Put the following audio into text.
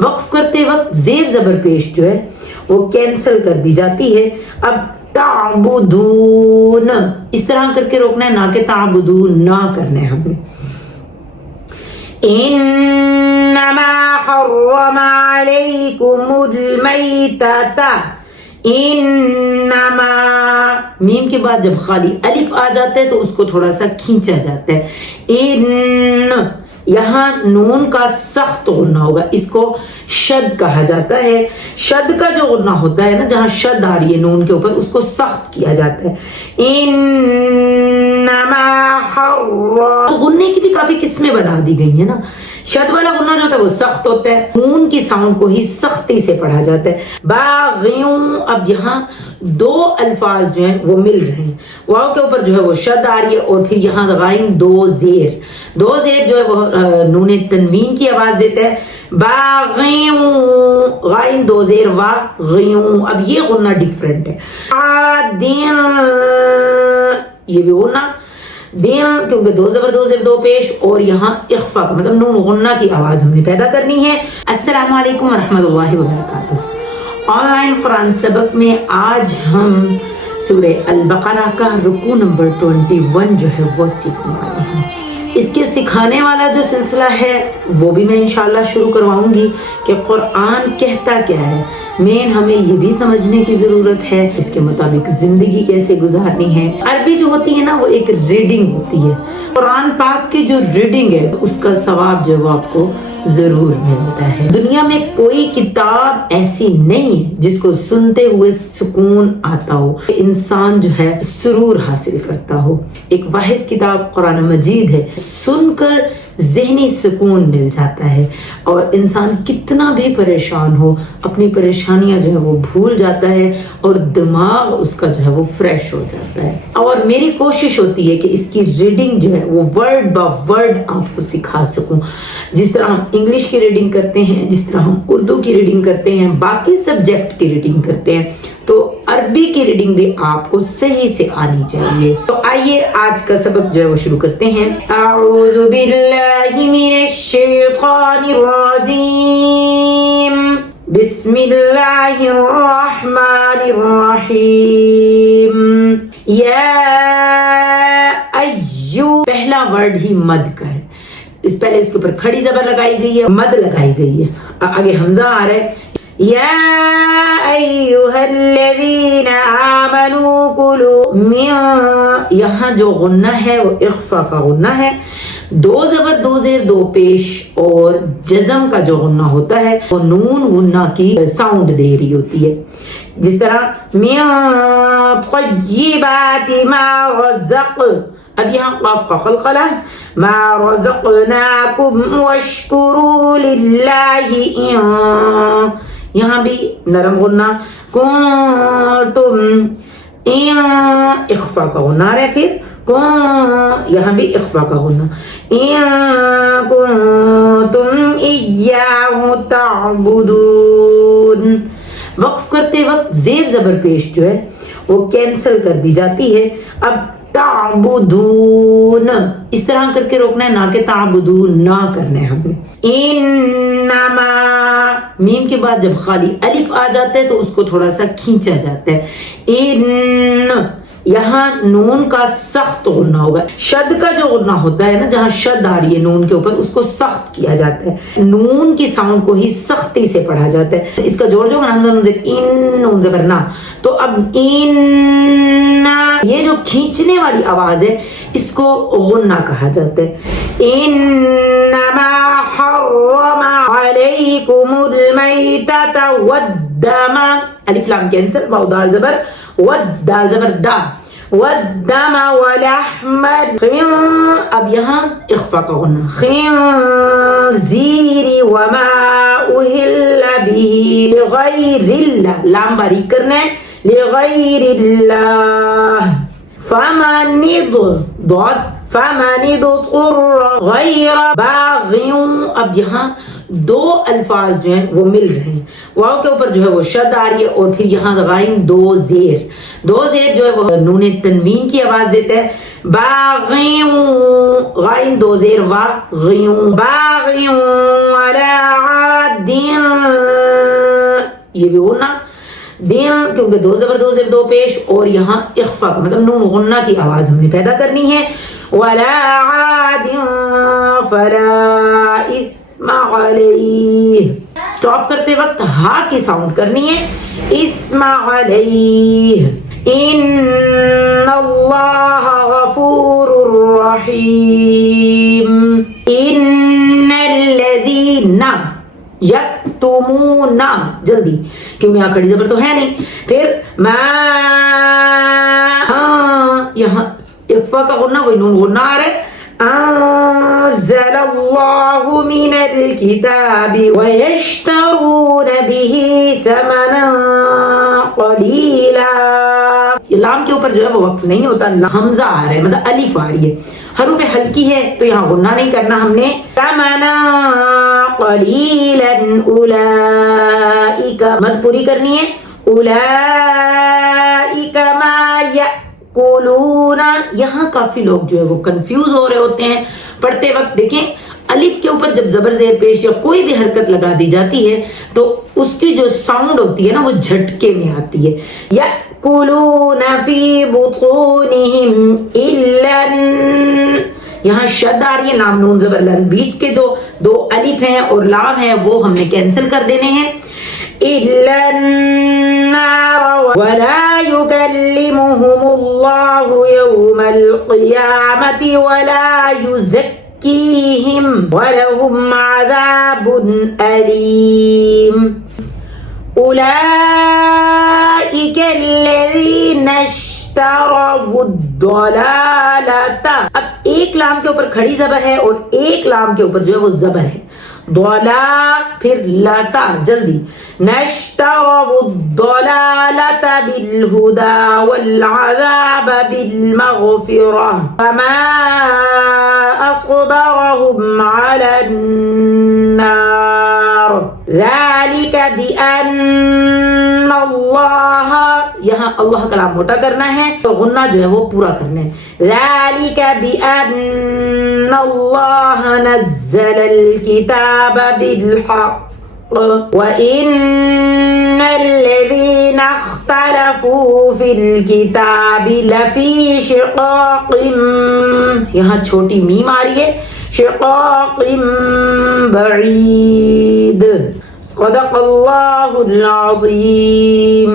वक्फ करते वक्त जेर जबर पेश जो है वो कैंसिल कर दी जाती है। अब ताबुदून इस तरह करके रोकना है, ना कि ताबुदून ना करना है हमने। इन्नमा हर्रमा अलैकुमुल मैतता, इन्नमा मीम के बाद जब खाली अलिफ आ जाता है तो उसको थोड़ा सा खींचा जाता है। इन यहाँ नून का सख्त गुन्ना होगा, इसको शद कहा जाता है। शद का जो गुन्ना होता है ना, जहाँ शद आ रही है नून के ऊपर, उसको सख्त किया जाता है। इन्नमा हर्रम, गुन्ने की भी काफी किस्में बना दी गई है ना। शद वाला गुन्ना जो होता है वो सख्त होता है, नून की साउंड को ही सख्ती से पढ़ा जाता है। बाग़ियूं, अब यहाँ दो अल्फाज जो हैं वो मिल रहे हैं, वाव के ऊपर जो है वो शद आ रही है और फिर यहाँ गाइन दो जेर जो है वो नून तनवीन की आवाज देता है। बाग़ियूं गाइन दो जेर वाग़ियूं, अब ये गुन्ना डिफरेंट है। आदिन ये भी गुन्ना दिन, क्योंकि दो जबर दो जेर दो पेश और यहाँ इख्फा का मतलब नून गुन्ना की आवाज हमने पैदा करनी है। अस्सलामु अलैकुम वरहमतुल्लाहि वबरकातुहू। ऑनलाइन कुरान सबक में आज हम सूरह अल-बक़रा का रुकू नंबर 21 जो है वो सीखने वाले हैं। इसके सिखाने वाला जो सिलसिला है वो भी मैं इंशाल्लाह शुरू करवाऊंगी कि कुरान कहता क्या है। मेन हमें ये भी समझने की जरूरत है इसके मुताबिक जिंदगी कैसे गुजारनी है। अरबी जो होती है ना वो एक रीडिंग होती है, कुरान पाक की जो रीडिंग है उसका सवाब जो आपको जरूर मिलता है। दुनिया में कोई किताब ऐसी नहीं है जिसको सुनते हुए सुकून आता हो, इंसान जो है सुरूर हासिल करता हो। एक वाहिद किताब कुरान मजीद है, सुनकर ज़हनी सुकून मिल जाता है और इंसान कितना भी परेशान हो अपनी परेशानियां जो है वो भूल जाता है और दिमाग उसका जो है वो फ्रेश हो जाता है। और मेरी कोशिश होती है कि इसकी रीडिंग जो है वो वर्ड बाय वर्ड आपको सिखा सकूं। जिस तरह हम इंग्लिश की रीडिंग करते हैं, जिस तरह हम उर्दू की रीडिंग करते हैं, बाकी सब्जेक्ट की रीडिंग करते हैं, तो अरबी की रीडिंग भी आपको सही से आनी चाहिए। तो आइए आज का सबक जो है वो शुरू करते हैं। अऊज़ु बिल्लाहि मिनश शैतानिर रजीम, बिस्मिल्लाहिर रहमानिर रहीम। या अय्यु, पहला वर्ड ही मद का है, इस पहले इसके ऊपर खड़ी जबर लगाई गई है, मद लगाई गई है, आगे हमजा आ रहा है। या अय्युहल्लज़ीना आमनू कुलू मिन, यहाँ जो गुन्ना है वो इख्फा का गुन्ना है। दो जबर दो जेर दो पेश और जज़म का जो गुन्ना होता है वो नून गुन्ना की साउंड दे रही होती है। जिस तरह मिन तय्यिबाति मा रज़क़, अब यहाँ क़ाफ का क़लक़ला, मा रज़क़नाकुम वश्कुरू लिल्लाहि, यहाँ भी नरम गुन्ना, कुंतुम इख्फा का गुन्ना है, फिर यहाँ भी इख्फा का गुन्ना। कुंतुम इय्याहु ताबुदून, वक्फ करते वक्त जेर जबर पेश जो है वो कैंसिल कर दी जाती है। अब ताबुदून इस तरह करके रोकना है, ना कि ताबुदून ना करना है हमने। इन्नमा मीम के बाद जब खाली अलिफ आ जाता है तो उसको थोड़ा सा खींचा जाता है। इन यहाँ नून का सख्त गुन्ना होगा, शद का जो गुन्ना होता है ना, जहाँ शद आ रही है नून के ऊपर, उसको सख्त किया जाता है। नून की साउंड को ही सख्ती से पढ़ा जाता है। इसका जोड़ जो इन नून जबर ना, तो अब इन ये जो खींचने वाली आवाज है इसको गुन्ना कहा जाता है। इन्नमा हर्रमा अलैकुमुल मैतता वद्दमा, अलिफ लाम कैंसिल, वाव दाल जबर, वद्दाल जबर दा, वद्दमा वलहमल, अब यहाँ इख्फा का गुन्ना, खिंज़ीरी वमा उहिल्ला बिही लिगैरिल्लाह, लाम बारीक करना है, लिगैरिल्लाह। फमनिद गैर बाग़ियूं, अब यहाँ दो अल्फाज जो हैं वो मिल रहे हैं, वाव के ऊपर जो है वो शद आ रही है और फिर यहाँ गाइन दो जेर जो है वो नून तनवीन की आवाज देता है। बाग़ियूं गाइन दो जेर वाग़ियूं, बाग़ियूं अला आदिन یہ بھی غنہ. دین کیونکہ دو زبر دو زیر دو پیش, اور یہاں اخفا کا مطلب نون غنہ کی آواز ہم نے پیدا کرنی ہے. ولا عاد فلا اثم علیہ, سٹاپ کرتے وقت ہا کی ساؤنڈ کرنی ہے. اثم علیہ, ان اللہ غفور رحیم. ان الذین یکتمون, جلدی کیونکہ یہاں کھڑی زبر تو ہے نہیں. پھر ما, یہاں اخفا کا غنہ وہی نون غنہ آ رہا ہے. انزل اللہ من الکتاب ویشترون به ثمنا قلیلا. یہ لام کے اوپر جو ہے وہ وقف نہیں ہوتا, حمزہ آ رہا ہے مطلب الف آ رہی ہے. حروف ہلکی ہے تو یہاں غنہ نہیں کرنا ہم نے. ثمنا قلیلا اولئک, مد پوری کرنی ہے. اولئک ما یأکلون, یہاں کافی لوگ جو ہے وہ کنفیوز ہو رہے ہوتے ہیں پڑھتے وقت. دیکھیں الف کے اوپر جب زبر زیر پیش یا کوئی بھی حرکت لگا دی جاتی ہے تو اس کی جو ساؤنڈ ہوتی ہے نا وہ جھٹکے میں آتی ہے. یأکلون فی بطونہم الا, یہاں شد آ رہی ہے, لام نون زبر لن, بیچ کے دو الف ہیں اور لام ہے وہ ہم نے کینسل کر دینے ہیں. الا النار ولا يكلمهم الله يوم القيامة ولا يزكيهم ولهم عذاب أليم. أولئك الذين اشتروا الضلالة, اب ایک لام کے اوپر کھڑی زبر ہے اور ایک لام کے اوپر جو ہے وہ زبر ہے. ضلا پھر لتا, جلدی. نشتروا الضلالة بالهدى والعذاب بالمغفرة فما أصبرهم على النار ذلك بأن اللہ, یہاں اللہ کلام موٹا کرنا ہے تو غنہ جو ہے وہ پورا کرنا ہے. ذالک بأن اللہ نزل الکتاب بالحق وَإِنَّ الَّذِينَ اخْتَلَفُوا فِي الْكِتَابِ لَفِي شِقَاقٍ, یہاں چھوٹی میم آ رہی ہے. شِقَاقٍ بَعِيدٍ. صدق اللہ العظیم.